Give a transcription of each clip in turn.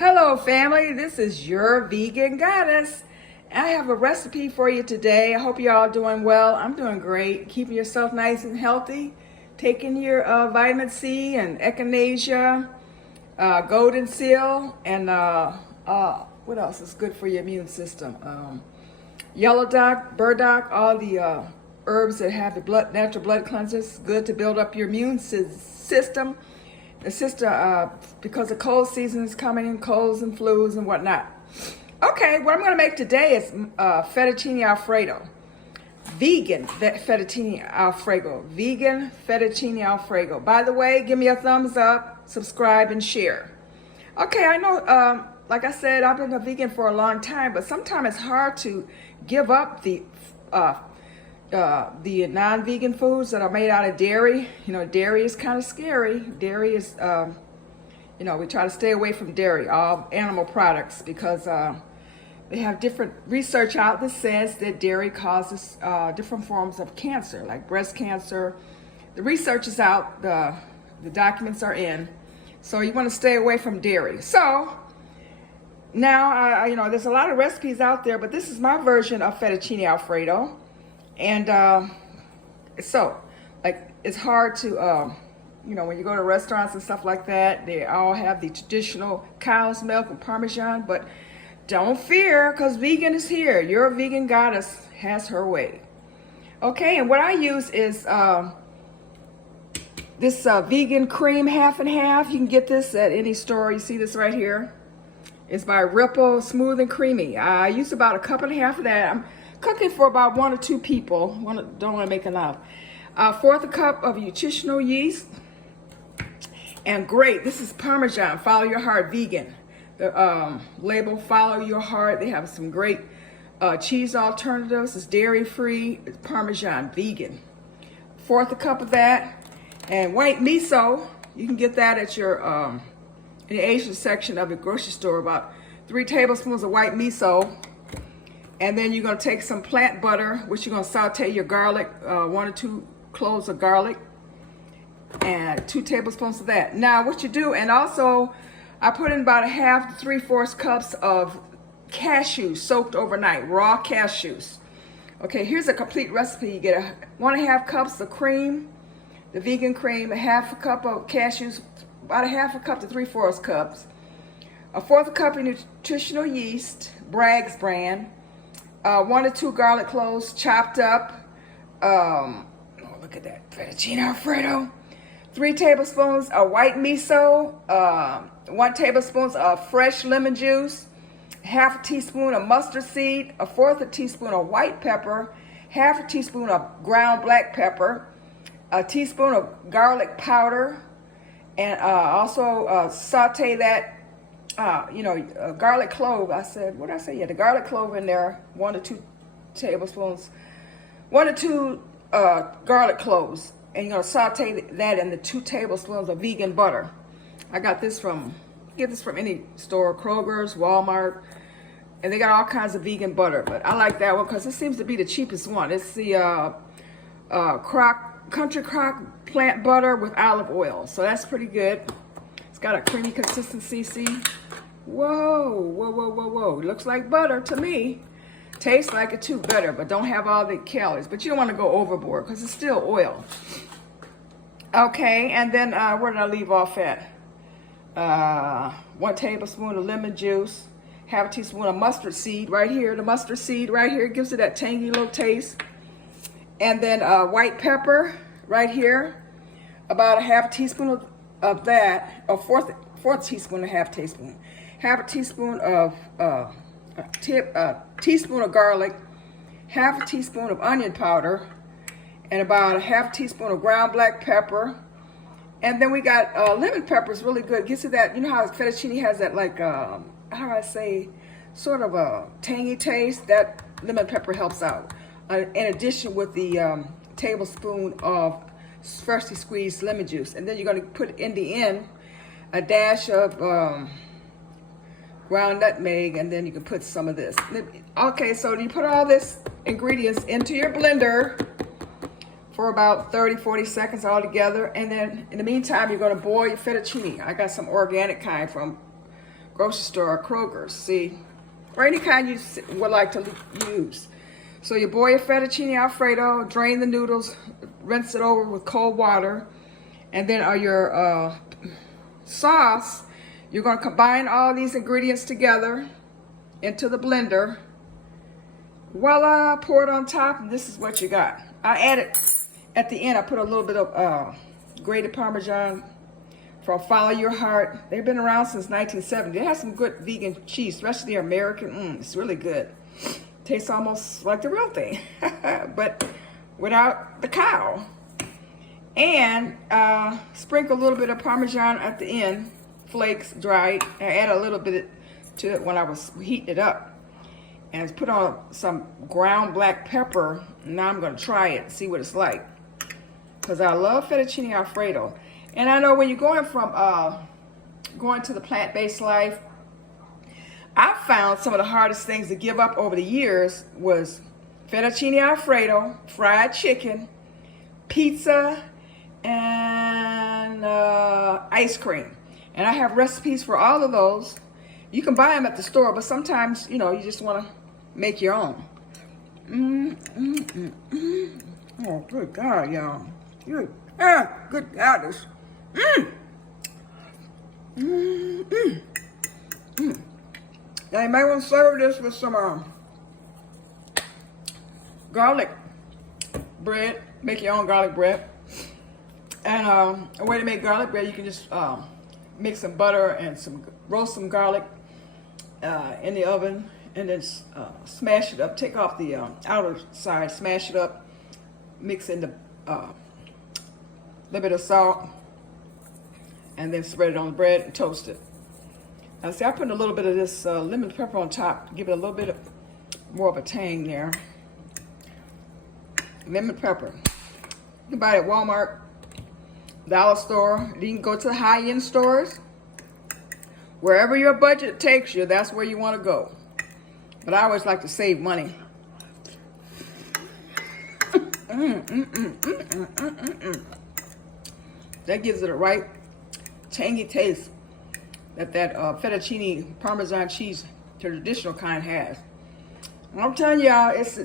Hello family, this is your vegan goddess. I have a recipe for you today. I hope you're all doing well. I'm doing great. Keeping yourself nice and healthy. Taking your vitamin C and echinacea, golden seal, and what else is good for your immune system? Yellow dock, burdock, all the herbs that have the natural blood cleansers. Good to build up your immune system. The sister, because the cold season is coming in, colds and flus and whatnot. Okay, what I'm going to make today is fettuccine Alfredo. Vegan fettuccine Alfredo. Vegan fettuccine Alfredo. By the way, give me a thumbs up, subscribe, and share. Okay, I know, like I said, I've been a vegan for a long time, but sometimes it's hard to give up the non-vegan foods that are made out of dairy. You know, dairy is kind of scary. Dairy is, we try to stay away from dairy, all animal products, because they have different research out that says that dairy causes different forms of cancer, like breast cancer. The research is out, the documents are in, so you want to stay away from dairy. So now, there's a lot of recipes out there, but this is my version of fettuccine Alfredo. And it's hard to, when you go to restaurants and stuff like that, they all have the traditional cow's milk and Parmesan, but don't fear, because vegan is here. Your vegan goddess has her way. Okay, and what I use is this vegan cream half and half. You can get this at any store. You see this right here. It's by Ripple, smooth and creamy. I use about 1.5 cups of that. I'm cooking for about 1 or 2 people. Don't want to make enough. 1/4 cup of nutritional yeast. And great, this is Parmesan, Follow Your Heart Vegan. The label, Follow Your Heart. They have some great cheese alternatives. It's dairy free. It's Parmesan vegan. 1/4 cup of that. And white miso, you can get that at your in the Asian section of the grocery store. About 3 tablespoons of white miso. And then you're going to take some plant butter, which you're going to saute your garlic, 1 or 2 cloves of garlic, and 2 tablespoons of that. Now what you do, and also I put in about 1/2 to 3/4 cups of cashews soaked overnight, raw cashews. Okay, here's a complete recipe. You get 1.5 cups of cream, the vegan cream, 1/2 cup of cashews, about 1/2 cup to 3/4 cups, 1/4 cup of nutritional yeast, Bragg's brand, 1 to 2 garlic cloves chopped up. Look at that, fettuccine Alfredo. 3 tablespoons of white miso, 1 tablespoon of fresh lemon juice, 1/2 teaspoon of mustard seed, 1/4 teaspoon of white pepper, 1/2 teaspoon of ground black pepper, 1 teaspoon of garlic powder, and also saute that. Garlic clove. I said, what did I say? Yeah, the garlic clove in there. 1 to 2 tablespoons. 1 to 2 garlic cloves. And you're going to saute that in the 2 tablespoons of vegan butter. I got this get this from any store, Kroger's, Walmart. And they got all kinds of vegan butter. But I like that one because it seems to be the cheapest one. It's the Country Crock plant butter with olive oil. So that's pretty good. It's got a creamy consistency, see? Whoa. It looks like butter to me. Tastes like it too, better, but don't have all the calories. But you don't want to go overboard because it's still oil. Okay, and then where did I leave off at? 1 tablespoon of lemon juice, 1/2 teaspoon of mustard seed right here. The mustard seed right here gives it that tangy little taste. And then white pepper right here. About 1/2 teaspoon of that, or 4th teaspoon, 1/2 teaspoon. 1/2 teaspoon of teaspoon of garlic, 1/2 teaspoon of onion powder, and about 1/2 teaspoon of ground black pepper. And then we got lemon pepper is really good. Gets you that, you know how fettuccine has that like, how do I say, sort of a tangy taste? That lemon pepper helps out. In addition with the tablespoon of freshly squeezed lemon juice. And then you're going to put in the end a dash of ground nutmeg, and then you can put some of this. Okay, so you put all this ingredients into your blender for about 30-40 seconds all together, and then in the meantime you're going to boil your fettuccine. I got some organic kind from grocery store or Kroger's, see, or any kind you would like to use. So you boil your fettuccine Alfredo, drain the noodles, rinse it over with cold water, and then your sauce, you're going to combine all these ingredients together into the blender. Voila, pour it on top, and this is what you got. I added, at the end, I put a little bit of grated Parmesan from Follow Your Heart. They've been around since 1970. They have some good vegan cheese, especially the American. It's really good. Tastes almost like the real thing, but without the cow. And sprinkle a little bit of Parmesan at the end, flakes, dried. I add a little bit to it when I was heating it up. And put on some ground black pepper. Now I'm going to try it and see what it's like. Because I love fettuccine Alfredo. And I know when you're going from going to the plant-based life, I found some of the hardest things to give up over the years was fettuccine Alfredo, fried chicken, pizza, and ice cream. And I have recipes for all of those. You can buy them at the store, but sometimes, you know, you just want to make your own. Oh, good God, y'all. Good God. Now, you may want to serve this with some garlic bread. Make your own garlic bread. And a way to make garlic bread, you can just mix some butter and roast some garlic in the oven, and then smash it up. Take off the outer side, smash it up, mix in the little bit of salt, and then spread it on the bread and toast it. Now see, I put a little bit of this lemon pepper on top, give it a little bit more of a tang there. Lemon pepper. You can buy it at Walmart, dollar store. You can go to the high-end stores. Wherever your budget takes you, that's where you want to go. But I always like to save money. That gives it a right tangy taste that fettuccine Parmesan cheese, traditional kind, has. And I'm telling y'all, this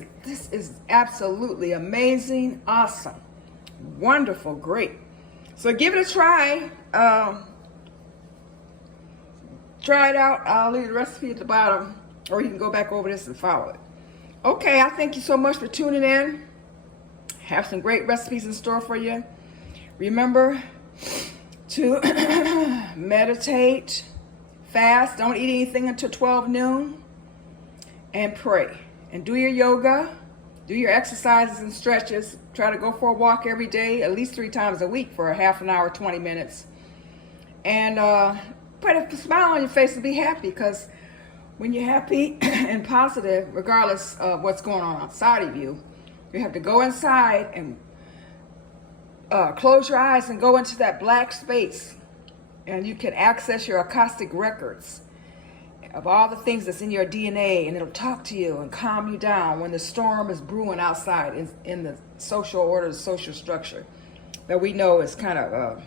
is absolutely amazing, awesome, wonderful, great. So give it a try. Try it out. I'll leave the recipe at the bottom, or you can go back over this and follow it. Okay, I thank you so much for tuning in. Have some great recipes in store for you. Remember to meditate, fast, don't eat anything until 12 noon, and pray. And do your yoga, do your exercises and stretches. Try to go for a walk every day, at least 3 times a week for a half an hour, 20 minutes. And put a smile on your face and be happy, because when you're happy and positive, regardless of what's going on outside of you, you have to go inside and close your eyes and go into that black space, and you can access your Akashic records of all the things that's in your DNA, and it'll talk to you and calm you down when the storm is brewing outside in the social order, the social structure that we know is kind of,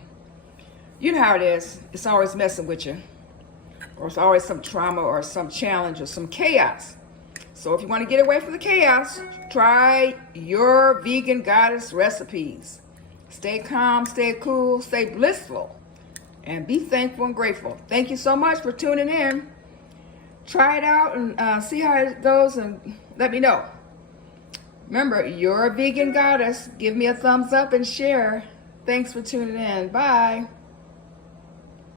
you know how it is. It's always messing with you, or it's always some trauma or some challenge or some chaos. So if you want to get away from the chaos, try your vegan goddess recipes. Stay calm, stay cool, stay blissful, and be thankful and grateful. Thank you so much for tuning in. Try it out and see how it goes, and let me know. Remember, you're a vegan goddess. Give me a thumbs up and share. Thanks for tuning in. Bye.